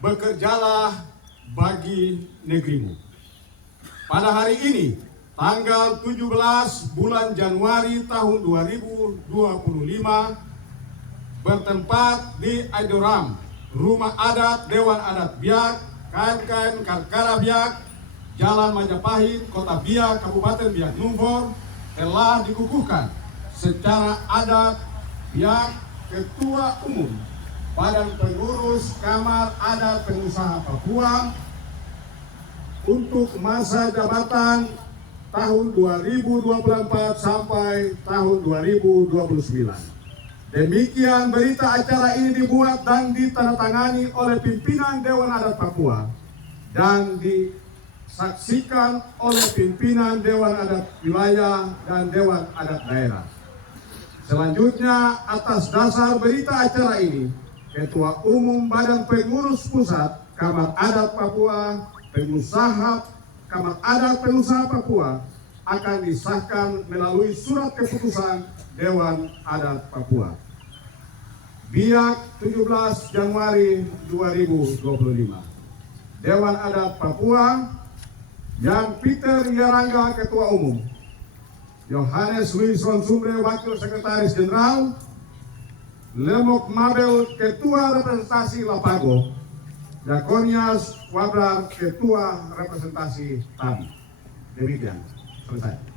bekerjalah bagi negerimu. Pada hari ini, tanggal 17 bulan Januari tahun 2025, bertempat di Aidoram, Rumah Adat Dewan Adat Biak, KMKM Karkara Biak, Jalan Majapahit, Kota Biak, Kabupaten Biak Numfor, telah dikukuhkan secara adat Biak Ketua Umum Badan Pengurus Kamar Adat Pengusaha Papua untuk masa jabatan tahun 2024 sampai tahun 2029. Demikian berita acara ini dibuat dan ditandatangani oleh pimpinan Dewan Adat Papua dan disaksikan oleh pimpinan Dewan Adat Wilayah dan Dewan Adat Daerah. Selanjutnya, atas dasar berita acara ini, Ketua Umum Badan Pengurus Pusat Kamar Adat Papua, Kamar Adat Pengusaha Papua akan disahkan melalui surat keputusan Dewan Adat Papua. Biak 17 Januari 2025. Dewan Adat Papua, Jan Peter Yarangga Ketua Umum, Yohanes Wilson Sumre Wakil Sekretaris Jenderal, Lemok Mabel Ketua Representasi Lapago, Jakonias Wabrar Ketua Representasi Tabi. Demikian selesai.